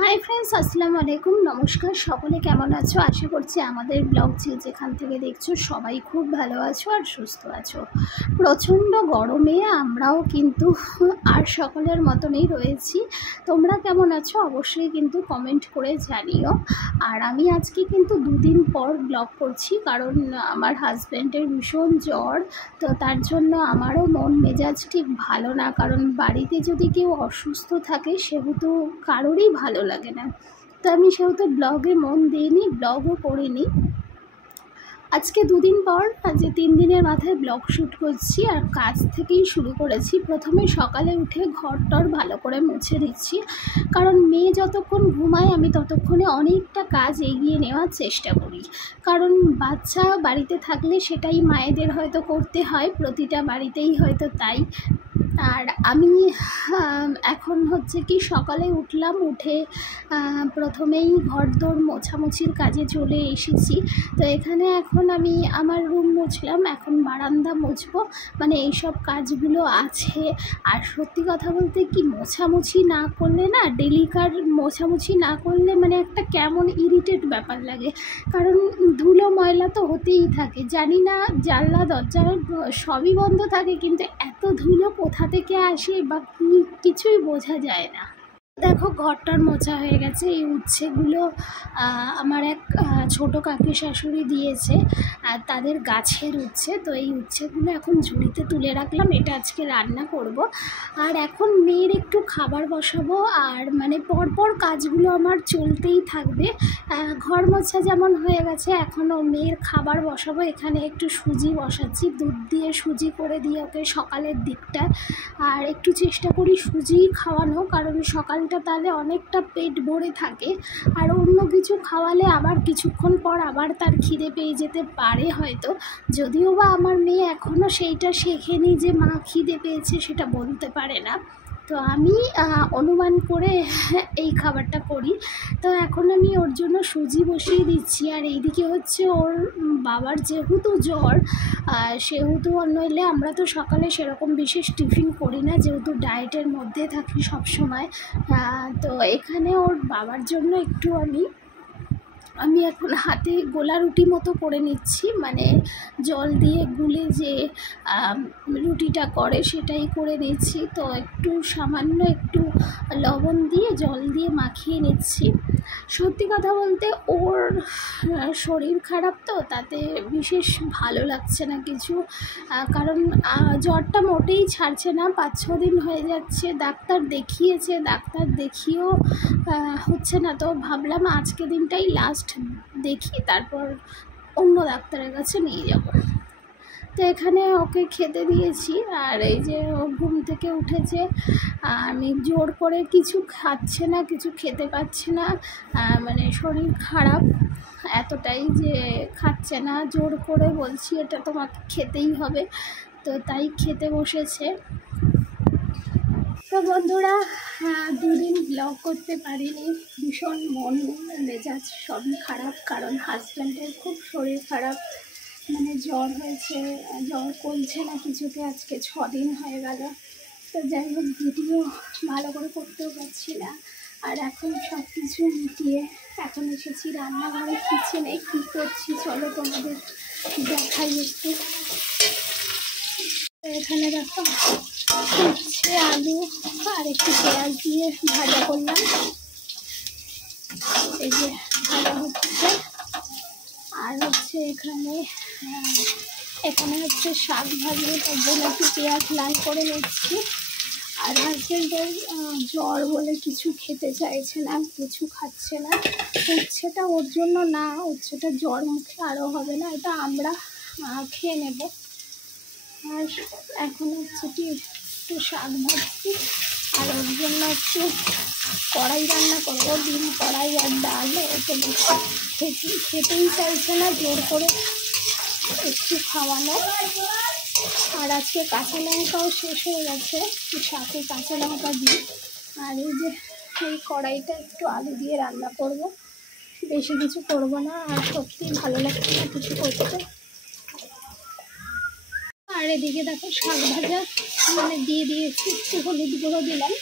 Hi friends, আসসালামু আলাইকুম। নমস্কার, সকলে কেমন আছো? আশা করছি আমাদের ব্লগ যেখান থেকে দেখছো সবাই খুব ভালো আছো আর সুস্থ আছো। প্রচণ্ড গরমে আমরাও কিন্তু আর সকলের মতনই রয়েছি। তোমরা কেমন আছো অবশ্যই কিন্তু কমেন্ট করে জানিও। আর আমি আজকে কিন্তু দুদিন পর ব্লগ করছি, কারণ আমার হাজব্যান্ডের ভীষণ জ্বর। তো তার জন্য আমারও মন মেজাজ ঠিক ভালো না, কারণ বাড়িতে যদি কেউ অসুস্থ থাকে সেহেতু কারোরই ভালো লাগে না। তো আমি সেহেতু ব্লগে মন দিইনি, ব্লগও করিনি। আজকে দুদিন পর, আজকে 3 দিনের মাথায় ব্লগ শ্যুট করছি আর কাজ থেকেই শুরু করেছি। প্রথমে সকালে উঠে ঘরটর ভালো করে মুছে দিচ্ছি, কারণ মেয়ে যতক্ষণ ঘুমায় আমি ততক্ষণে অনেকটা কাজ এগিয়ে নেওয়ার চেষ্টা করি। কারণ বাচ্চা বাড়িতে থাকলে সেটাই মায়েদের হয়তো করতে হয়, প্রতিটা বাড়িতেই হয়তো তাই। আর আমি এখন হচ্ছে কি সকালে উঠলাম, উঠে প্রথমেই ঘরদোর মোছামুছির কাজে চলে এসেছি। তো এখানে এখন আমি আমার রুম মুছলাম, এখন বারান্দা মুছবো, মানে এইসব কাজগুলো আছে। আর সত্যি কথা বলতে কি, মোছামুছি না করলে না, ডেলিকার মোছামুছি না করলে মানে একটা কেমন ইরিটেট ব্যাপার লাগে। কারণ ধুলো ময়লা তো হতেই থাকে, জানি না জানলা দরজা সবই বন্ধ থাকে, কিন্তু এত ধুলো কোথা থেকে আসে বা কী কিছুই বোঝা যায় না। দেখো ঘরটার মোছা হয়ে গেছে। এই উচ্ছেগুলো আমার এক ছোটো কাকি শাশুড়ি দিয়েছে, আর তাদের গাছের উচ্ছে। তো এই উচ্ছেগুলো এখন ঝুড়িতে তুলে রাখলাম, এটা আজকে রান্না করব। আর এখন মেয়ের একটু খাবার বসাবো, আর মানে পরপর কাজগুলো আমার চলতেই থাকবে। ঘর মোছা যেমন হয়ে গেছে, এখনও মেয়ের খাবার বসাবো। এখানে একটু সুজি বসাচ্ছি, দুধ দিয়ে সুজি করে দিয়ে ওকে সকালের দিকটা। আর একটু চেষ্টা করি সুজি খাওয়ানো, কারণ সকালটা তাহলে অনেকটা পেট ভরে থাকে। আর অন্য কিছু খাওয়ালে আবার কিছুক্ষণ পর আবার তার খিদে পেয়ে যেতে পারে হয়তো, যদিও বা আমার মেয়ে এখনও সেইটা শেখেনি যে মা খিদে পেয়েছে সেটা বলতে পারে না। তো আমি অনুমান করে এই খাবারটা করি। তো এখন আমি ওর জন্য সুজি বসিয়ে দিচ্ছি। আর এইদিকে হচ্ছে ওর বাবার যেহেতু জ্বর, সেহেতু নইলে আমরা তো সকালে সেরকম বিশেষ টিফিন করি না, যেহেতু ডায়েটের মধ্যে থাকি সব সময়। তো এখানে ওর বাবার জন্য একটু আমি এখন হাতে গোলা রুটি মতো করে নিচ্ছি, মানে জল দিয়ে গুলে যে রুটিটা করে সেটাই করে নিচ্ছি। তো একটু সামান্য একটু লবণ দিয়ে জল দিয়ে মাখিয়ে নিচ্ছি। সত্যি কথা বলতে ওর শরীর খারাপ, তো তাতে বিশেষ ভালো লাগছে না কিছু। কারণ জ্বরটা মোটেই ছাড়ছে না, 5-6 দিন হয়ে যাচ্ছে। ডাক্তার দেখিয়েছে, ডাক্তার দেখিয়েও হচ্ছে না। তো ভাবলাম আজকে দিনটাই লাস্ট দেখি, তারপর অন্য ডাক্তারের কাছে নিয়ে যাব। তো এখানে ওকে খেতে দিয়েছি, আর এই যে ও ঘুম থেকে উঠেছে। আমি জোর করে কিছু খাচ্ছে না, কিছু খেতে পাচ্ছে না, মানে শরীর খারাপ এতটাই যে খাচ্ছে না। জোর করে বলছি এটা তোমাকে খেতেই হবে, তো তাই খেতে বসেছে। তো বন্ধুরা, 2 দিন ব্লগ করতে পারিনি, ভীষণ মন মেজাজ সবই খারাপ, কারণ হাজব্যান্ডের খুব শরীর খারাপ, মানে জ্বর হয়েছে, জ্বর কমছে না কিছুতে, আজকে 6 দিন হয়ে গেল। তো যাই হোক, ভিডিও ভালো করে করতেও পারছি না। আর এখন সব কিছু মিটিয়ে এখন এসেছি রান্নাঘরে, কিচেনে কী করছি চলো তোমাদের দেখাই একটু। এখানে দেখো উচ্ছে, আলু আর একটু পেঁয়াজ দিয়ে ভাজা করলাম, এই যে ভাজা হচ্ছে। আর হচ্ছে এখানে হচ্ছে শাক ভাজবো, তার জন্য একটু পেঁয়াজ লাল করে নিচ্ছি। আর হাজব্যান্ডের জ্বর বলে কিছু খেতে চাইছে না, কিছু খাচ্ছে না। উচ্ছেটা ওর জন্য না, উচ্ছেটা জ্বর মুখে আরও হবে না, এটা আমরা খেয়ে নেব। আর এখন হচ্ছে কি একটু শাক ভাজছি, আর ওর জন্য একটু কড়াই রান্না করবো, ডিম কড়াই আর ডাল। ওকে খেতেই চাইছে না, জোর করে একটু খাওয়ানো। আর আজকে কাঁচা লঙ্কাও শেষ হয়ে গেছে, সাথে কাঁচা লঙ্কা দিই। আর এই যে এই কড়াইটা একটু আলু দিয়ে রান্না করব, বেশি কিছু করব না। আর সত্যি ভালো লাগছে না কিছু করতে। আর এদিকে দেখো শাক ভাজা মানে দিয়ে দিয়েছি, একটু হলুদ গুঁড়ো দিলাম,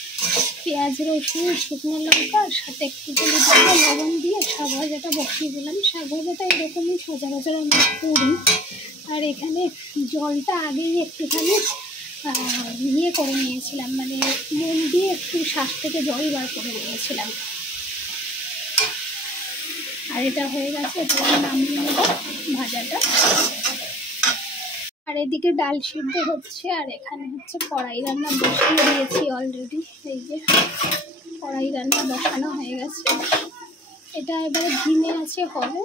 পেঁয়াজ রসুন শুকনো লঙ্কা আর সাথে একটু হলুদ গুঁড়ো লবণ দিয়ে শাক ভাজাটা বসিয়ে দিলাম। শাক ভাজাটা এরকমই সচরাচর আমরা করি। আর এখানে জলটা আগেই একটুখানি ইয়ে করে নিয়েছিলাম, মানে নুন দিয়ে একটু শ্বাস থেকে জল বার করে নিয়েছিলাম। আর এটা হয়ে গেছে, এটা নামিয়ে নেব ভাজাটা। আর এদিকে ডাল সিদ্ধ হচ্ছে, আর এখানে হচ্ছে কড়াই রান্না বসিয়ে দিয়েছি অলরেডি। এই যে কড়াই রান্না বসানো হয়ে গেছে, এটা এবারে ধিমে আছে হবে।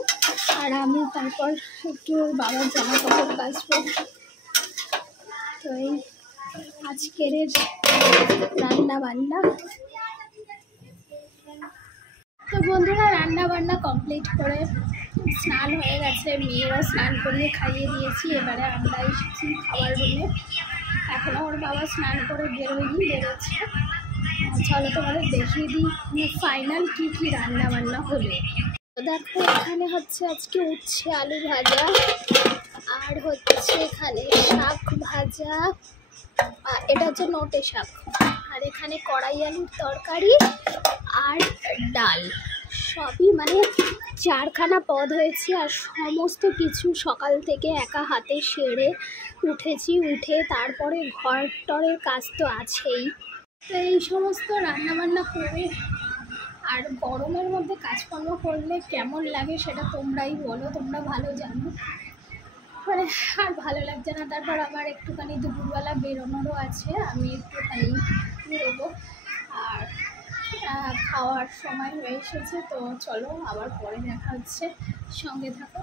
আর আমি তারপর একটু বাবার জামা কাপড় কাচবো। তো এই আজকের রান্না বান্না। তো বন্ধুরা রান্না বান্না কমপ্লিট করে স্নান হয়ে গেছে, মেয়েরা স্নান করিয়ে খাইয়ে দিয়েছি। এবারে আমরা এসেছি খাবার রুমে। এখন আমার বাবা স্নান করে বেরোচ্ছে। চলো তোমাদের দেখিয়ে দিই ফাইনাল কী কী রান্না বান্না হলো। তো দেখো এখানে হচ্ছে আজকে উচ্ছে আলু ভাজা, আর হচ্ছে এখানে শাক ভাজা, এটা হচ্ছে নোটে শাক, আর এখানে কড়াই আলুর তরকারি আর ডাল, সবই মানে 4খানা পদ হয়েছে। আর সমস্ত কিছু সকাল থেকে একা হাতে সেরে উঠেছি, উঠে তারপরে ঘর টরের কাজ তো আছেই। তো এই সমস্ত রান্নাবান্না করে আর গরমের মধ্যে কাজকর্ম করলে কেমন লাগে সেটা তোমরাই বলো, তোমরা ভালো জানো। মানে আর ভালো লাগছে না। তারপর আবার একটুখানি দুপুরবেলা বেরোনোরও আছে, আমি একটুখানি বেরোবো। আর খাওয়ার সময় হয়ে এসেছে, তো চলো আবার পরে দেখা হচ্ছে, সঙ্গে থাকো।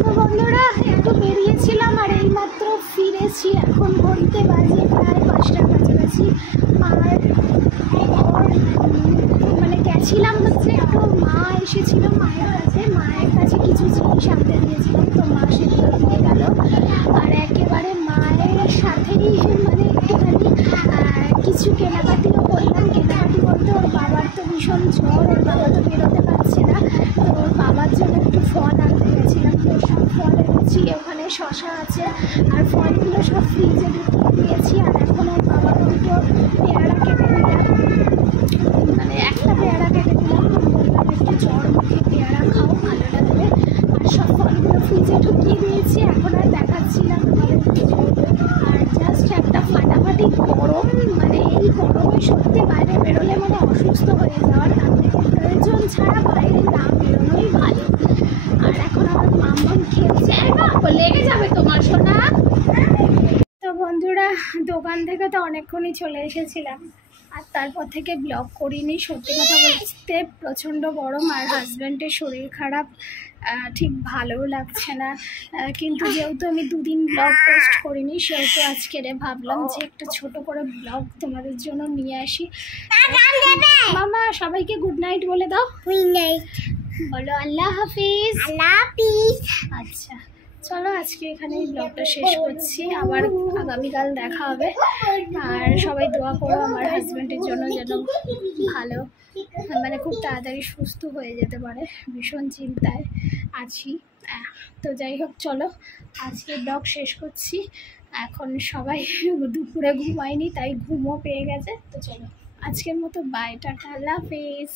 তো বন্ধুরা একটু বেরিয়েছিলাম আর এইমাত্র ফিরেছি, এখন ঘড়িতে বাজে প্রায় 5টার কাছাকাছি। আর মানে গেছিলাম হচ্ছে একটু, মা এসেছিল মায়ের কাছে কিছু জিনিস আনতে দিয়েছিলাম, তো মা সেগুলো দিয়ে গেল। আর একেবারে মায়ের সাথেই মানে একটুখানি কিছু কেনাকাটিও করলাম। কেনাকাটি বলতে ওর বাবার তো ভীষণ জ্বর, ওর বাবা তো বেরোতে পারছে না, তো ওর বাবার জন্য একটু ফল আনতে গেছিলাম। তো সব ফল এনেছি, ওখানে শশা আছে আর ফলগুলো সব ফ্রিজে ঢুকিয়ে দিয়েছি। আর এখন ওর বাবাকে দুটো পেয়ারা কেটে দিলাম, মানে একটা পেয়ারা কেটে দিলাম, বললাম একটু জ্বর মুখে পেয়ারা খাও ভালো লাগবে। আর সব ফলগুলো ফ্রিজে ঢুকিয়ে দিয়েছি, এখন আর দেখাচ্ছি না তোমাদের কিছু। আর জাস্ট একটা ফাটাফাটি গরম, মানে এই গরমে সত্যি বাইরে বেরোলে মানে অসুস্থ হয়ে যাওয়ার, তার থেকে প্রয়োজন ছাড়া বাইরে না বেরোনোই ভালো। আর এখন আমার মাম্মাম খেলছে, লেগে যাবে তোমার সোনা। তো বন্ধুরা দোকান থেকে তো অনেকক্ষণই চলে এসেছিলাম, আর তারপর থেকে ব্লগ করিনি। সত্যি কথা বলতে প্রচণ্ড গরম, আর হাজব্যান্ডের শরীর খারাপ, ঠিক ভালোও লাগছে না। কিন্তু যেহেতু আমি 2 দিন ব্লগ পোস্ট করিনি, সেহেতু আজকে ভাবলাম যে একটা ছোট করে ব্লগ তোমাদের জন্য নিয়ে আসি। মামা সবাইকে গুড নাইট বলে দাও। গুড নাইট বলো। আল্লাহ হাফিজ। আল্লাহ হাফিজ। আচ্ছা চলো আজকে এখানেই ব্লগটা শেষ করছি, আবার আগামীকাল দেখা হবে। আর সবাই দোয়া করো আমার হাজব্যান্ডের জন্য, যেন ভালো মানে খুব তাড়াতাড়ি সুস্থ হয়ে যেতে পারে, ভীষণ চিন্তায় আছি। তো যাই হোক চলো আজকে ব্লগ শেষ করছি। এখন সবাই দুপুরে ঘুমায়নি, তাই ঘুমও পেয়ে গেছে। তো চলো আজকের মতো বাই, টাটা, আল্লাহ হাফিজ।